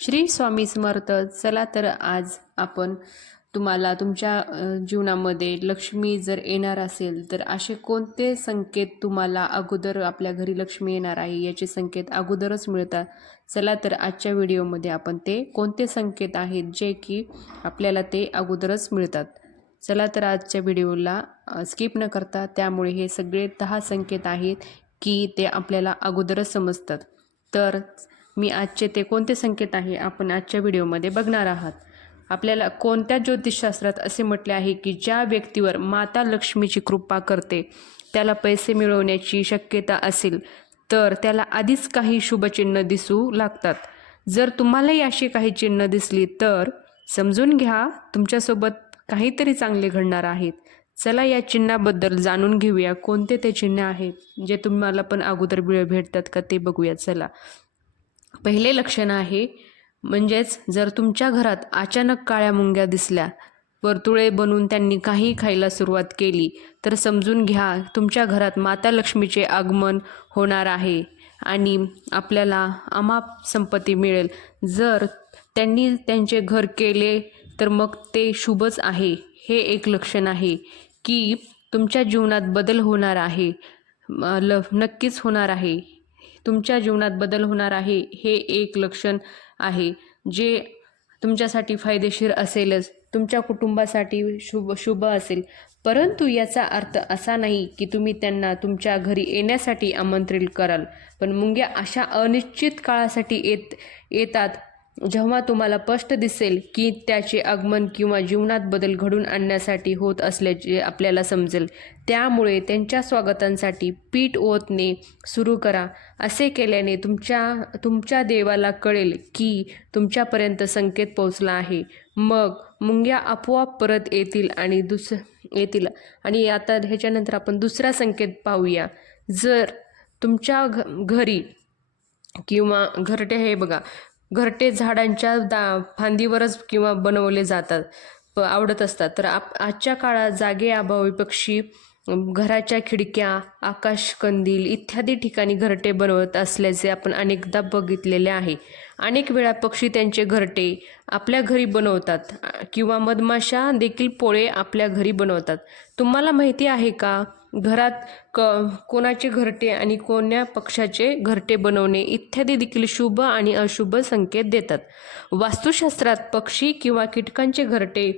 श्री स्वामी समर्थ चला तर आज आपण तुम्हाला तुमच्या जीवनामध्ये लक्ष्मी जर येणार असेल तर असे कोणते संकेत तुम्हाला अगोदर आपल्या घरी लक्ष्मी येणार आहे याचे संकेत अगोदरच मिळतात? चला तर आजच्या व्हिडिओमध्ये आपण ते कोणते संकेत आहेत जे की आपल्याला ते अगोदरच मिळतात? चला तर आजच्या व्हिडिओला स्किप न करता त्यामुळे हे सगळे दहा संकेत आहेत की ते आपल्याला अगोदरच समजतात. तर मी आजचे ते कोणते संकेत आहे आपण आजच्या व्हिडिओमध्ये बघणार आहात. आपल्याला कोणत्या ज्योतिषशास्त्रात असे म्हटले आहे की ज्या व्यक्तीवर माता लक्ष्मीची कृपा करते त्याला पैसे मिळवण्याची शक्यता असेल तर त्याला आधीच काही शुभचिन्ह दिसू लागतात. जर तुम्हालाही अशी काही चिन्ह दिसली तर समजून घ्या तुमच्यासोबत काहीतरी चांगले घडणार आहेत. चला या चिन्हाबद्दल जाणून घेऊया कोणते ते चिन्ह आहेत जे तुम्हाला पण अगोदर वेळ भेटतात का ते बघूया. चला. पहिले लक्षण आहे. म्हणजेच जर तुमच्या घरात अचानक काळ्या मुंग्या दिसल्या वर्तुळे बनवून त्यांनी काही खायला सुरुवात केली तर समजून घ्या तुमच्या घरात माता लक्ष्मीचे आगमन होणार आहे आणि आपल्याला अमाप संपत्ती मिळेल. जर त्यांनी त्यांचे घर केले तर मग ते शुभच आहे. हे एक लक्षण आहे की तुमच्या जीवनात बदल होणार आहे. ल नक्कीच होणार आहे. तुमच्या जीवनात बदल होणार आहे हे एक लक्षण आहे. जे तुमच्यासाठी फायदेशीर असेलच तुमच्या कुटुंबासाठी शुभ शुभ असेल. परंतु याचा अर्थ असा नाही की तुम्ही त्यांना तुमच्या घरी येण्यासाठी आमंत्रित कराल. पण मुंग्या अशा अनिश्चित काळासाठी येत येतात जेव्हा तुम्हाला स्पष्ट दिसेल की त्याचे आगमन किंवा जीवनात बदल घडून आणण्यासाठी होत असल्याचे आपल्याला समजेल त्यामुळे त्यांच्या स्वागतांसाठी पीठ ओतणे सुरू करा. असे केल्याने तुमच्या तुमच्या देवाला कळेल की तुमच्यापर्यंत संकेत पोहोचला आहे. मग मुंग्या आपोआप परत येतील आणि दुस येतील. आणि आता ह्याच्यानंतर आपण दुसरा संकेत पाहूया. जर तुमच्या घ घरी किंवा घरटे हे बघा घरटे झाडांच्या दा फांदीवरच किंवा बनवले जातात प आवडत असतात. तर आप आजच्या काळात जागे अभावी पक्षी घराच्या खिडक्या आकाशकंदील इत्यादी ठिकाणी घरटे बनवत असल्याचे आपण अनेकदा बघितलेले आहे. अनेक वेळा पक्षी त्यांचे घरटे आपल्या घरी बनवतात किंवा मधमाशा देखील पोळे आपल्या घरी बनवतात. तुम्हाला माहिती आहे का? घरात क कोणाचे घरटे आणि कोण्या पक्षाचे घरटे बनवणे इत्यादी देखील शुभ आणि अशुभ संकेत देतात. वास्तुशास्त्रात पक्षी किंवा कीटकांचे घरटे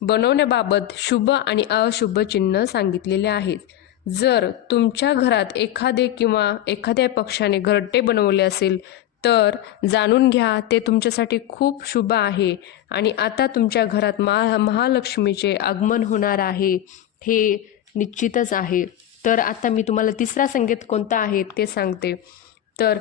बनवण्याबाबत शुभ आणि अशुभ चिन्ह सांगितलेले आहेत. जर तुमच्या घरात एखादे किंवा एखाद्या पक्षाने घरटे बनवले असेल तर जाणून घ्या ते तुमच्यासाठी खूप शुभ आहे आणि आता तुमच्या घरात महा महालक्ष्मीचे आगमन होणार आहे. हे निश्चितच आहे. तर आता मी तुम्हाला तिसरा संकेत कोणता आहे ते सांगते. तर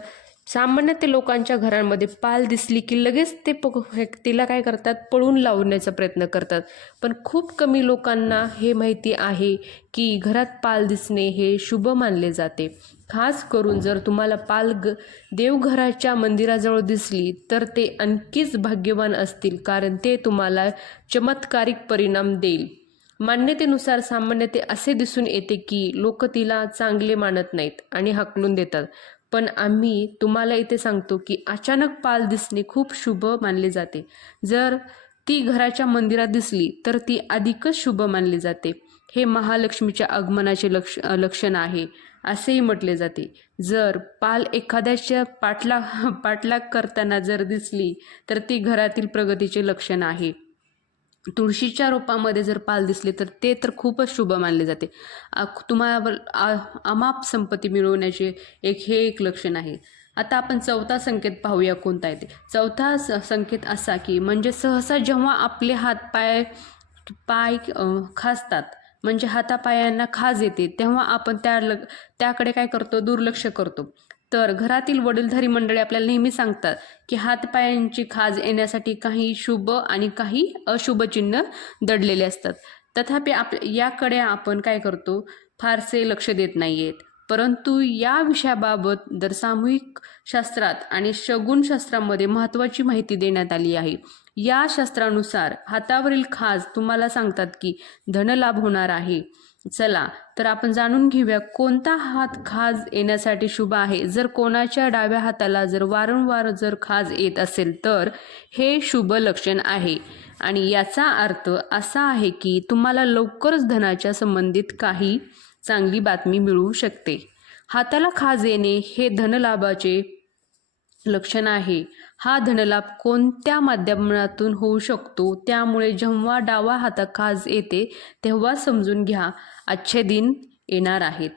सामान्य ते लोकांच्या घरांमध्ये पाल दिसली की लगेच ते प हे- तिला काय करतात? पळून लावण्याचा प्रयत्न करतात. पण खूप कमी लोकांना हे माहिती आहे की घरात पाल दिसणे हे शुभ मानले जाते. खास करून जर तुम्हाला पाल ग देवघराच्या मंदिराजवळ दिसली तर ते आणखीच भाग्यवान असतील कारण ते तुम्हाला चमत्कारिक परिणाम देईल. मान्यतेनुसार सामान्य ते असे दिसून येते की लोक तिला चांगले मानत नाहीत आणि हाकलून देतात. पण आम्ही तुम्हाला इथे सांगतो की अचानक पाल दिसणे खूप शुभ मानले जाते. जर ती घराच्या मंदिरात दिसली तर ती अधिकच शुभ मानली जाते. हे महालक्ष्मीच्या आगमनाचे लक्ष लक्षण आहे असेही म्हटले जाते. जर पाल एखाद्याच्या पाठला पाठलाग करताना जर दिसली तर ती घरातील प्रगतीचे लक्षण आहे. तुळशीच्या रोपामध्ये जर पाल दिसले तर ते तर खूपच शुभ मानले जाते. तुम्हाला अमाप संपत्ती मिळवण्याचे एक हे एक लक्षण आहे. आता आपण चौथा संकेत पाहूया कोणता आहे ते चौथा स- संकेत असा की म्हणजे सहसा जेव्हा आपले हात पाय पाय खासतात म्हणजे हातापायांना खाज येते तेव्हा आपण त्या ल त्याकडे काय करतो? दुर्लक्ष करतो. तर घरातील वडीलधारी मंडळी आपल्याला नेहमी सांगतात की हातपायांची खाज येण्यासाठी काही शुभ आणि काही अशुभ चिन्ह दडलेले असतात. तथापि आप याकडे आपण काय करतो? फारसे लक्ष देत नाही आहेत परंतु या विषयाबाबत दर सामूहिक शास्त्रात आणि शगुन शास्त्रामध्ये महत्त्वाची माहिती देण्यात आली आहे. या शास्त्रानुसार हातावरील खाज तुम्हाला सांगतात की धनलाभ होणार आहे. चला तर आपण जाणून घेऊया कोणता हात खाज येण्यासाठी शुभ आहे. जर कोणाच्या डाव्या हाताला जर वारंवार जर खाज येत असेल तर हे शुभ लक्षण आहे. आणि याचा अर्थ असा आहे की तुम्हाला लवकरच धनाच्या संबंधित काही चांगली बातमी मिळू शकते. हाताला खाज येणे हे धनलाभाचे लक्षण आहे. हा धनलाभ कोणत्या माध्यमातून होऊ शकतो? त्यामुळे जेव्हा डावा हातात खाज येते तेव्हा समजून घ्या. आजचे दिन येणार आहेत.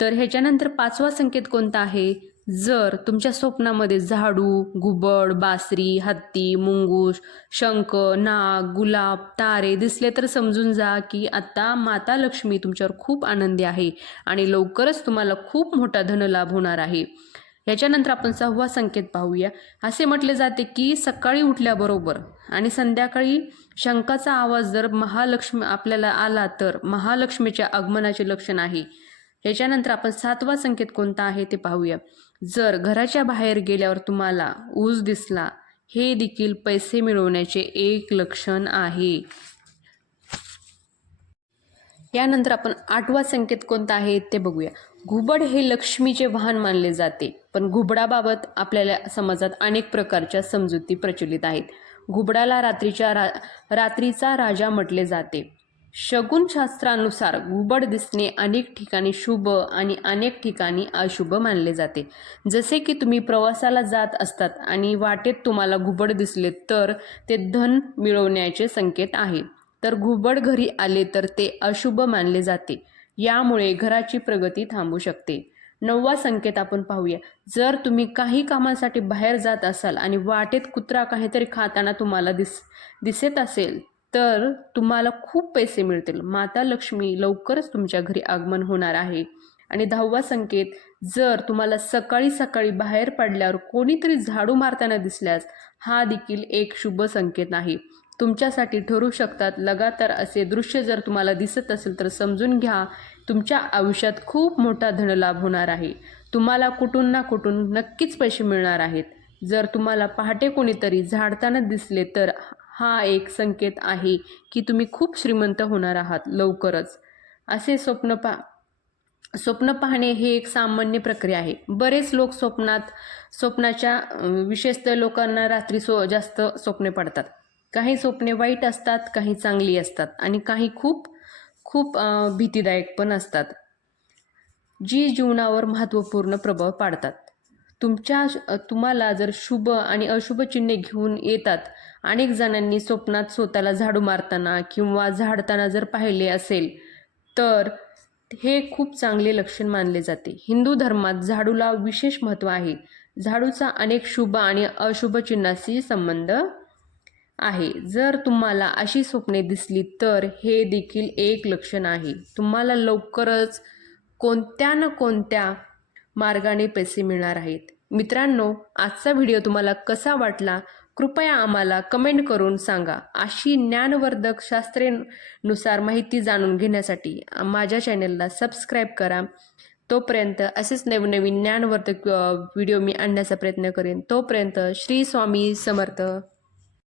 तर ह्याच्यानंतर पाचवा संकेत कोणता आहे? जर तुमच्या स्वप्नामध्ये झाडू घुबड बासरी हत्ती मुंगूस शंख नाग गुलाब तारे दिसले तर समजून जा की आता माता लक्ष्मी तुमच्यावर खूप आनंदी आहे आणि लवकरच तुम्हाला खूप मोठा धनलाभ होणार आहे. याच्यानंतर आपण सहावा संकेत पाहूया. असे म्हटले जाते की सकाळी उठल्याबरोबर आणि संध्याकाळी शंखाचा आवाज जर महालक्ष्मी आपल्याला आला तर महालक्ष्मीच्या आगमनाचे लक्षण आहे. याच्यानंतर आपण सातवा संकेत कोणता आहे ते पाहूया. जर घराच्या बाहेर गेल्यावर तुम्हाला ऊस दिसला हे देखील पैसे मिळवण्याचे एक लक्षण आहे. यानंतर आपण आठवा संकेत कोणता आहे ते बघूया. घुबड हे लक्ष्मीचे वाहन मानले जाते पण घुबडाबाबत आपल्याला समाजात अनेक प्रकारच्या समजुती प्रचलित आहेत. घुबडाला रात्रीच्या रा रात्रीचा राजा म्हटले जाते. शगुनशास्त्रानुसार घुबड दिसणे अनेक ठिकाणी शुभ आणि अनेक ठिकाणी अशुभ मानले जाते. जसे की तुम्ही प्रवासाला जात असतात आणि वाटेत तुम्हाला घुबड दिसले तर ते धन मिळवण्याचे संकेत आहे. तर घुबड घरी आले तर ते अशुभ मानले जाते. यामुळे घराची प्रगती थांबू शकते. नववा संकेत आपण पाहूया. जर तुम्ही काही कामासाठी बाहेर जात असाल आणि वाटेत कुत्रा काहीतरी खाताना तुम्हाला दिस दिसत असेल तर तुम्हाला खूप पैसे मिळतील. माता लक्ष्मी लवकरच तुमच्या घरी आगमन होणार आहे. आणि दहावा संकेत जर तुम्हाला सकाळी सकाळी बाहेर पडल्यावर कोणीतरी झाडू मारताना दिसल्यास हा देखील एक शुभ संकेत आहे तुमच्यासाठी ठरू शकतात लगातार असे दृश्य जर तुम्हाला दिसत असेल तर समजून घ्या तुमच्या आयुष्यात खूप मोठा धनलाभ होणार आहे. तुम्हाला कुठून ना कुठून नक्कीच पैसे मिळणार आहेत. जर तुम्हाला पहाटे कोणीतरी झाडताना दिसले तर हा एक संकेत आहे की तुम्ही खूप श्रीमंत होणार आहात लवकरच. असे स्वप्न पा स्वप्न पाहणे हे एक सामान्य प्रक्रिया आहे. बरेच लोक स्वप्नात स्वप्नाच्या विशेषतः लोकांना रात्री सो जास्त स्वप्ने पडतात. काही स्वप्ने वाईट असतात काही चांगली असतात आणि काही खूप खूप भीतीदायक पण असतात जी जीवनावर महत्त्वपूर्ण प्रभाव पाडतात. तुमच्या तुम्हाला जर शुभ आणि अशुभ चिन्हे घेऊन येतात अनेक जणांनी स्वप्नात स्वतःला झाडू मारताना किंवा झाडताना जर पाहिले असेल तर हे खूप चांगले लक्षण मानले जाते. हिंदू धर्मात झाडूला विशेष महत्त्व आहे. झाडूचा अनेक शुभ आणि अशुभ चिन्हाशी संबंध आहे. जर तुम्हाला अशी स्वप्ने दिसली तर हे देखील एक लक्षण आहे. तुम्हाला लवकरच कोणत्या ना कोणत्या मार्गाने पैसे मिळणार आहेत. मित्रांनो आजचा व्हिडिओ तुम्हाला कसा वाटला? कृपया आम्हाला कमेंट करून सांगा. अशी ज्ञानवर्धक शास्त्रेनुसार माहिती जाणून घेण्यासाठी माझ्या चॅनलला सबस्क्राईब करा. तोपर्यंत असेच नवनवीन ज्ञानवर्धक व्हिडिओ मी आणण्याचा प्रयत्न करेन. तोपर्यंत श्री स्वामी समर्थ.